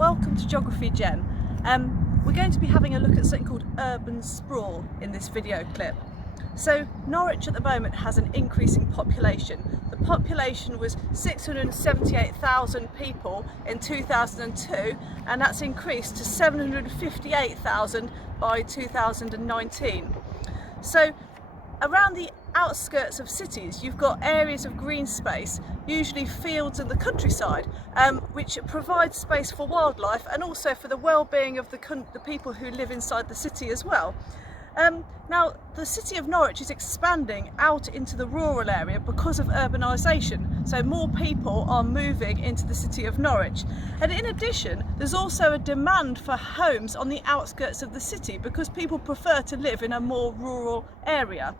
Welcome to Geography Gen. We're going to be having a look at something called urban sprawl in this video clip. So Norwich at the moment has an increasing population. The population was 678,000 people in 2002 and that's increased to 758,000 by 2019. So around the outskirts of cities you've got areas of green space, usually fields and the countryside, which provides space for wildlife and also for the well-being of the people who live inside the city as well. Now the city of Norwich is expanding out into the rural area because of urbanisation, so more people are moving into the city of Norwich, and in addition there's also a demand for homes on the outskirts of the city because people prefer to live in a more rural area.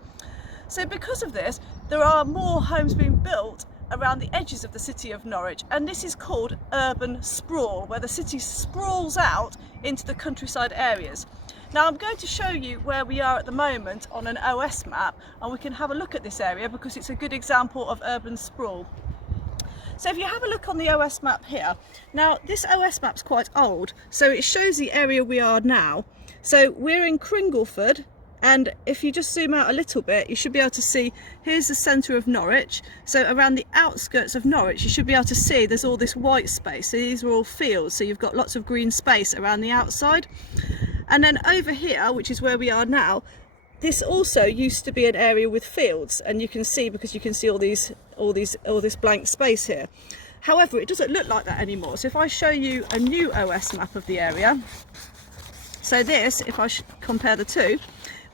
So because of this, there are more homes being built around the edges of the city of Norwich, and this is called urban sprawl, where the city sprawls out into the countryside areas. Now I'm going to show you where we are at the moment on an OS map, and we can have a look at this area because it's a good example of urban sprawl. So if you have a look on the OS map here, now this OS map's quite old, so it shows the area we are now. So we're in Cringleford, and if you just zoom out a little bit, you should be able to see, here's the centre of Norwich. So around the outskirts of Norwich, you should be able to see there's all this white space. So these are all fields, so you've got lots of green space around the outside. And then over here, which is where we are now, this also used to be an area with fields, and you can see, because you can see all this blank space here. However, it doesn't look like that anymore. So if I show you a new OS map of the area, so this, if I compare the two,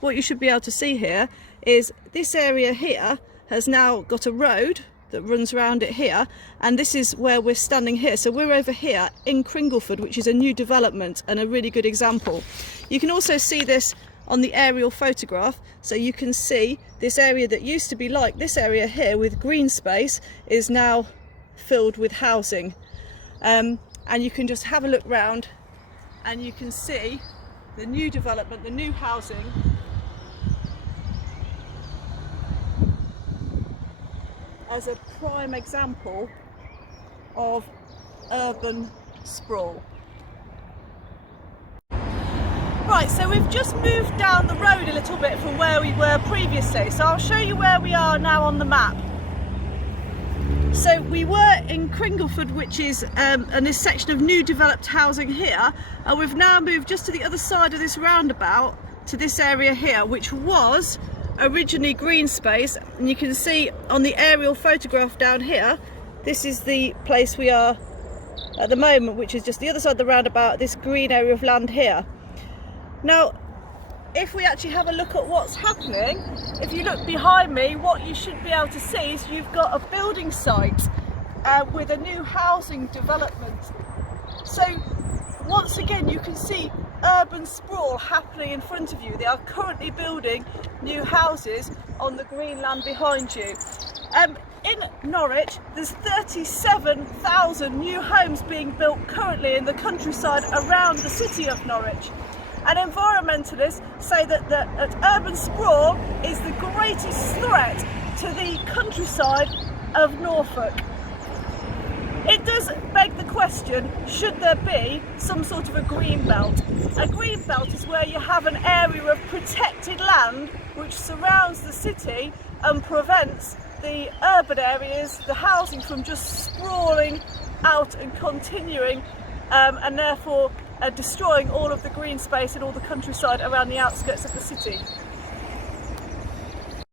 what you should be able to see here is this area here has now got a road that runs around it here, and this is where we're standing here. So we're over here in Cringleford, which is a new development and a really good example. You can also see this on the aerial photograph, so you can see this area that used to be like this area here with green space is now filled with housing, and you can just have a look round and you can see the new development, the new housing as a prime example of urban sprawl. Right, so we've just moved down the road a little bit from where we were previously, so I'll show you where we are now on the map. So we were in Cringleford, which is in this section of new developed housing here, and we've now moved just to the other side of this roundabout to this area here, which was originally green space. And you can see on the aerial photograph down here, this is the place we are at the moment, which is just the other side of the roundabout, this green area of land here. Now if we actually have a look at what's happening, if you look behind me, what you should be able to see is you've got a building site with a new housing development. So once again you can see urban sprawl happening in front of you. They are currently building new houses on the green land behind you. In Norwich there's 37,000 new homes being built currently in the countryside around the city of Norwich. And environmentalists say that urban sprawl is the greatest threat to the countryside of Norfolk. It does beg the question, should there be some sort of a green belt? A green belt is where you have an area of protected land which surrounds the city and prevents the urban areas, the housing, from just sprawling out and continuing, and therefore destroying all of the green space and all the countryside around the outskirts of the city.